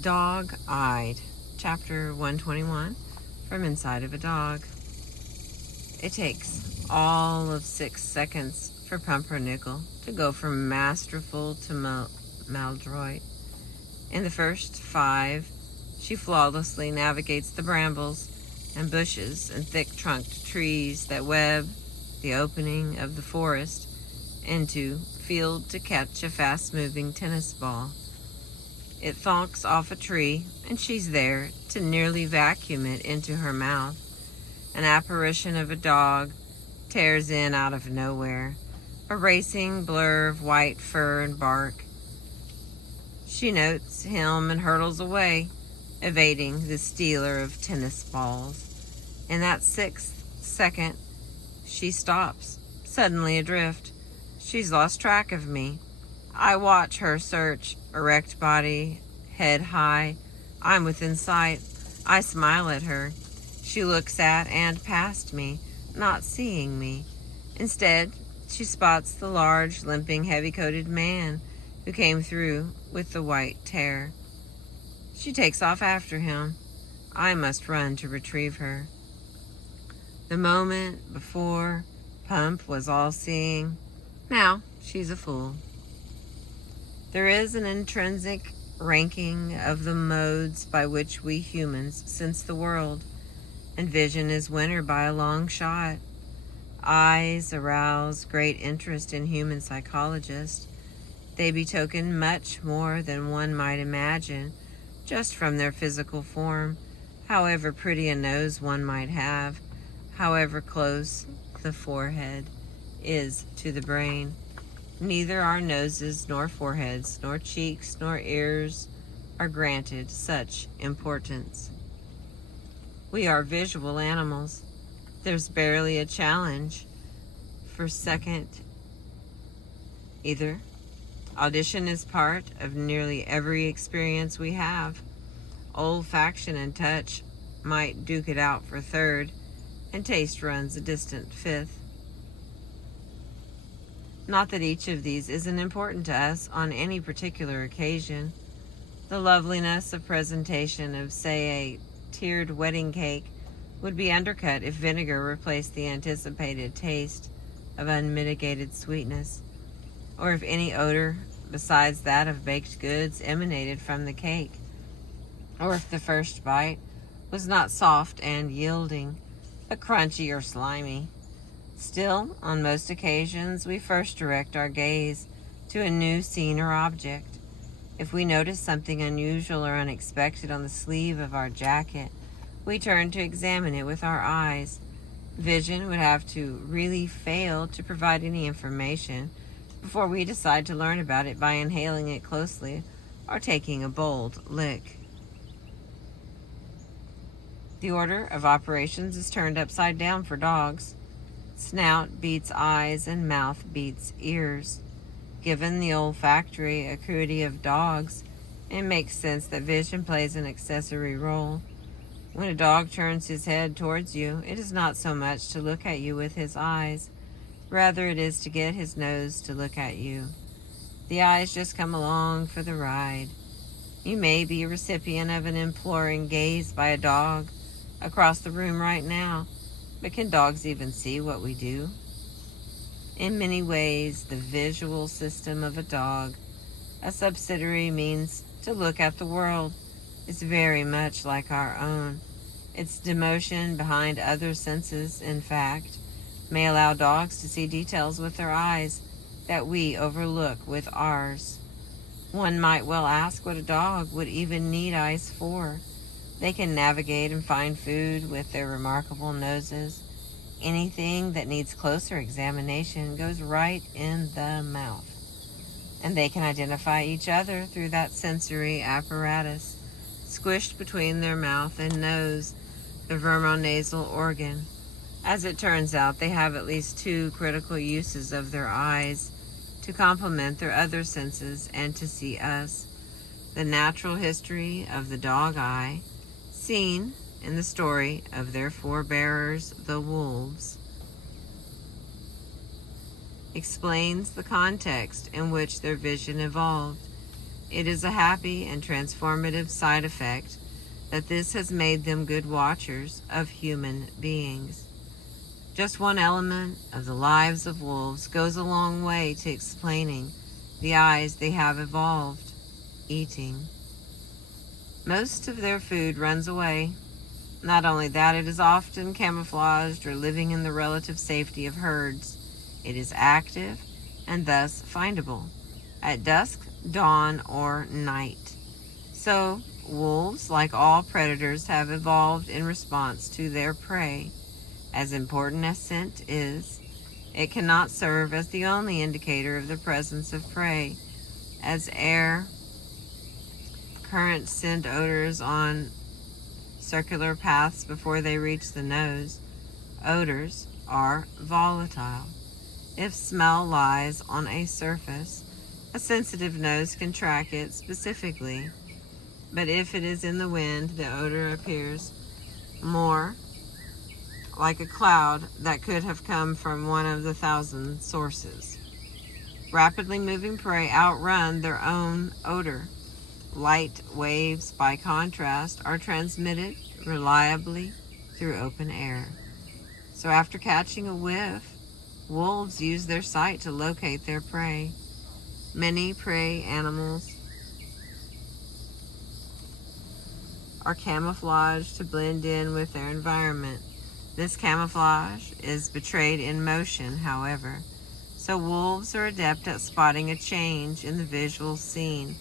Dog-Eyed, Chapter 121, From Inside of a Dog. It takes all of 6 seconds for Pumpernickel to go from masterful to maladroit. In the first 5, she flawlessly navigates the brambles and bushes and thick-trunked trees that web the opening of the forest into field to catch a fast-moving tennis ball. It thonks off a tree, and she's there to nearly vacuum it into her mouth. An apparition of a dog tears in out of nowhere, a racing blur of white fur and bark. She notes him and hurtles away, evading the stealer of tennis balls. In that 6th second, she stops, suddenly adrift. She's lost track of me. I watch her search, erect body, head high. I'm within sight. I smile at her. She looks at and past me, not seeing me. Instead, she spots the large, limping, heavy-coated man who came through with the white tear. She takes off after him. I must run to retrieve her. The moment before, Pump was all-seeing. Now, she's a fool. There is an intrinsic ranking of the modes by which we humans sense the world, and vision is winner by a long shot. Eyes arouse great interest in human psychologists. They betoken much more than one might imagine, just from their physical form, however pretty a nose one might have, however close the forehead is to the brain. Neither our noses, nor foreheads, nor cheeks, nor ears are granted such importance. We are visual animals. There's barely a challenge for second either. Audition is part of nearly every experience we have. Olfaction and touch might duke it out for third, and taste runs a distant 5th. Not that each of these isn't important to us on any particular occasion. The loveliness of presentation of, say, a tiered wedding cake would be undercut if vinegar replaced the anticipated taste of unmitigated sweetness, or if any odor besides that of baked goods emanated from the cake, or if the first bite was not soft and yielding, but crunchy or slimy. Still, on most occasions, we first direct our gaze to a new scene or object. If we notice something unusual or unexpected on the sleeve of our jacket, we turn to examine it with our eyes. Vision would have to really fail to provide any information before we decide to learn about it by inhaling it closely or taking a bold lick. The order of operations is turned upside down for dogs. Snout beats eyes and mouth beats ears. Given the olfactory acuity of dogs, it makes sense that vision plays an accessory role. When a dog turns his head towards you, it is not so much to look at you with his eyes. Rather, it is to get his nose to look at you. The eyes just come along for the ride. You may be a recipient of an imploring gaze by a dog across the room right now, but can dogs even see what we do? In many ways, the visual system of a dog, a subsidiary means to look at the world, is very much like our own. Its demotion behind other senses, in fact, may allow dogs to see details with their eyes that we overlook with ours. One might well ask what a dog would even need eyes for. They can navigate and find food with their remarkable noses. Anything that needs closer examination goes right in the mouth. And they can identify each other through that sensory apparatus, squished between their mouth and nose, the vermonasal organ. As it turns out, they have at least 2 critical uses of their eyes to complement their other senses and to see us. The natural history of the dog eye, seen in the story of their forebearers, the wolves, explains the context in which their vision evolved. It is a happy and transformative side effect that this has made them good watchers of human beings. Just one element of the lives of wolves goes a long way to explaining the eyes they have evolved: eating. Most of their food runs away. Not only that, it is often camouflaged or living in the relative safety of herds. It is active and thus findable at dusk, dawn, or night. So, wolves, like all predators, have evolved in response to their prey. As important as scent is, it cannot serve as the only indicator of the presence of prey, as air currents send odors on circular paths before they reach the nose. Odors are volatile. If smell lies on a surface, a sensitive nose can track it specifically. But if it is in the wind, the odor appears more like a cloud that could have come from one of the 1,000 sources. Rapidly moving prey outrun their own odor. Light waves, by contrast, are transmitted reliably through open air. So after catching a whiff, wolves use their sight to locate their prey. Many prey animals are camouflaged to blend in with their environment. This camouflage is betrayed in motion, however. So wolves are adept at spotting a change in the visual scene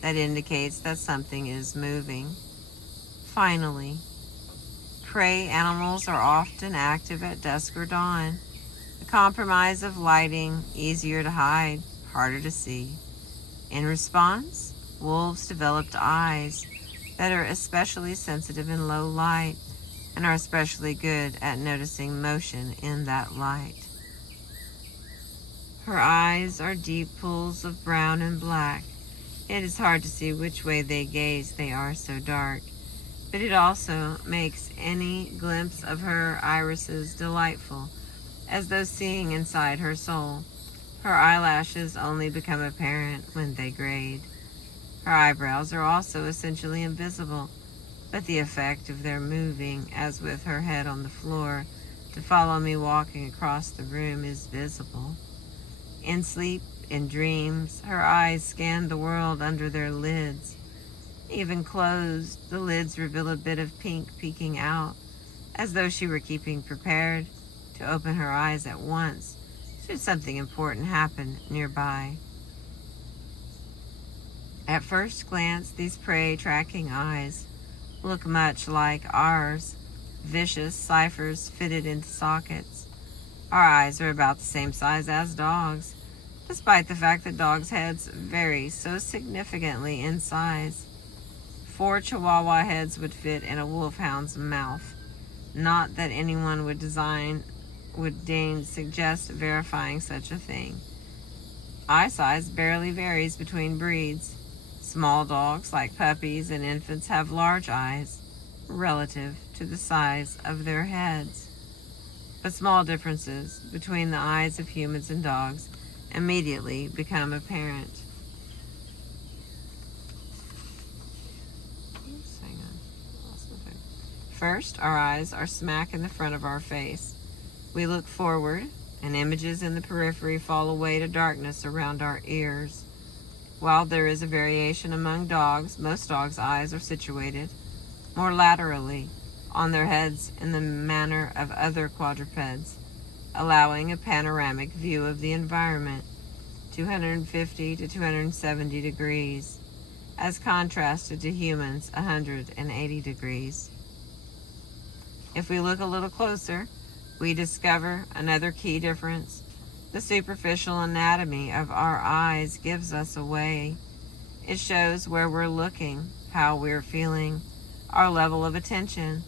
that indicates that something is moving. Finally, prey animals are often active at dusk or dawn. The compromise of lighting, easier to hide, harder to see. In response, wolves developed eyes that are especially sensitive in low light and are especially good at noticing motion in that light. Her eyes are deep pools of brown and black. It is hard to see which way they gaze, they are so dark. But it also makes any glimpse of her irises delightful, as though seeing inside her soul. Her eyelashes only become apparent when they grade. Her eyebrows are also essentially invisible, but the effect of their moving, as with her head on the floor, to follow me walking across the room is visible. In sleep, in dreams, her eyes scan the world under their lids. Even closed, the lids reveal a bit of pink peeking out, as though she were keeping prepared to open her eyes at once should something important happen nearby. At first glance, these prey-tracking eyes look much like ours, vicious ciphers fitted into sockets. Our eyes are about the same size as dogs, despite the fact that dogs' heads vary so significantly in size. 4 Chihuahua heads would fit in a wolfhound's mouth. Not that anyone would deign suggest verifying such a thing. Eye size barely varies between breeds. Small dogs, like puppies and infants, have large eyes relative to the size of their heads. But small differences between the eyes of humans and dogs immediately become apparent. First, our eyes are smack in the front of our face. We look forward, and images in the periphery fall away to darkness around our ears. While there is a variation among dogs, most dogs' eyes are situated more laterally on their heads in the manner of other quadrupeds, allowing a panoramic view of the environment, 250 to 270 degrees, as contrasted to humans' 180 degrees. If we look a little closer, we discover another key difference. The superficial anatomy of our eyes gives us away. It shows where we're looking, how we're feeling, our level of attention.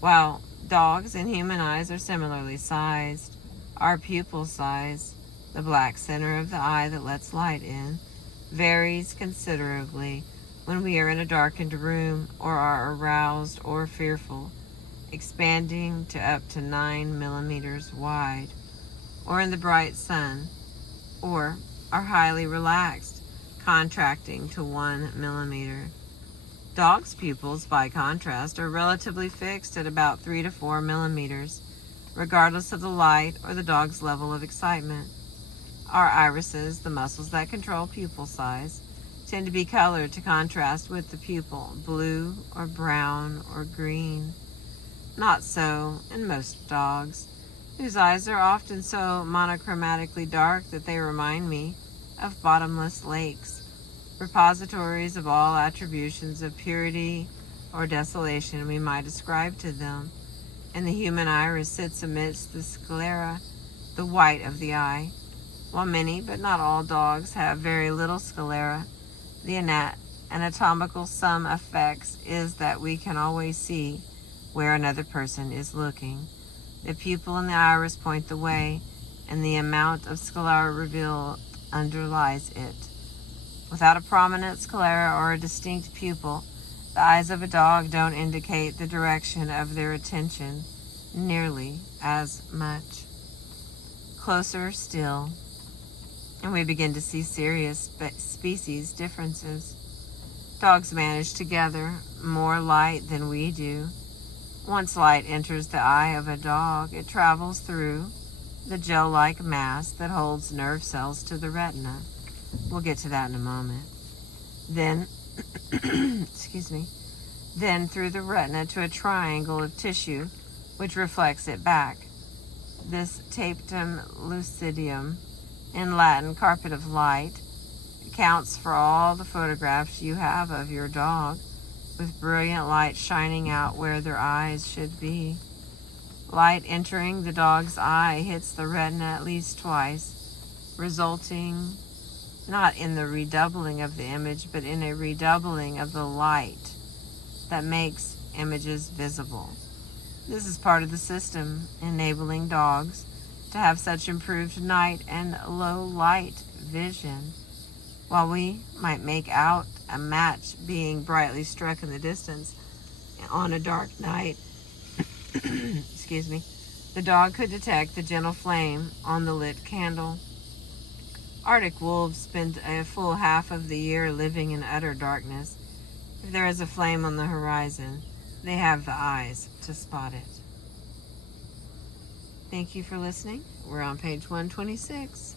While dogs and human eyes are similarly sized, our pupil size, the black center of the eye that lets light in, varies considerably when we are in a darkened room or are aroused or fearful, expanding to up to 9 millimeters wide, or in the bright sun, or are highly relaxed, contracting to 1 millimeter. Dogs' pupils, by contrast, are relatively fixed at about 3 to 4 millimeters, regardless of the light or the dog's level of excitement. Our irises, the muscles that control pupil size, tend to be colored to contrast with the pupil, blue or brown or green. Not so in most dogs, whose eyes are often so monochromatically dark that they remind me of bottomless lakes, repositories of all attributions of purity or desolation we might ascribe to them, and the human iris sits amidst the sclera, the white of the eye. While many, but not all dogs have very little sclera, the anatomical sum effects is that we can always see where another person is looking. The pupil and the iris point the way, and the amount of sclera revealed underlies it. Without a prominent sclera or a distinct pupil, the eyes of a dog don't indicate the direction of their attention nearly as much. Closer still, and we begin to see serious species differences. Dogs manage to gather more light than we do. Once light enters the eye of a dog, it travels through the gel-like mass that holds nerve cells to the retina. We'll get to that in a moment. Then, then through the retina to a triangle of tissue which reflects it back. This tapetum lucidum, in Latin carpet of light, accounts for all the photographs you have of your dog, with brilliant light shining out where their eyes should be. Light entering the dog's eye hits the retina at least twice, resulting not in the redoubling of the image, but in a redoubling of the light that makes images visible. This is part of the system enabling dogs to have such improved night and low light vision. While we might make out a match being brightly struck in the distance on a dark night, the dog could detect the gentle flame on the lit candle. Arctic wolves spend a full half of the year living in utter darkness. If there is a flame on the horizon, they have the eyes to spot it. Thank you for listening. We're on page 126.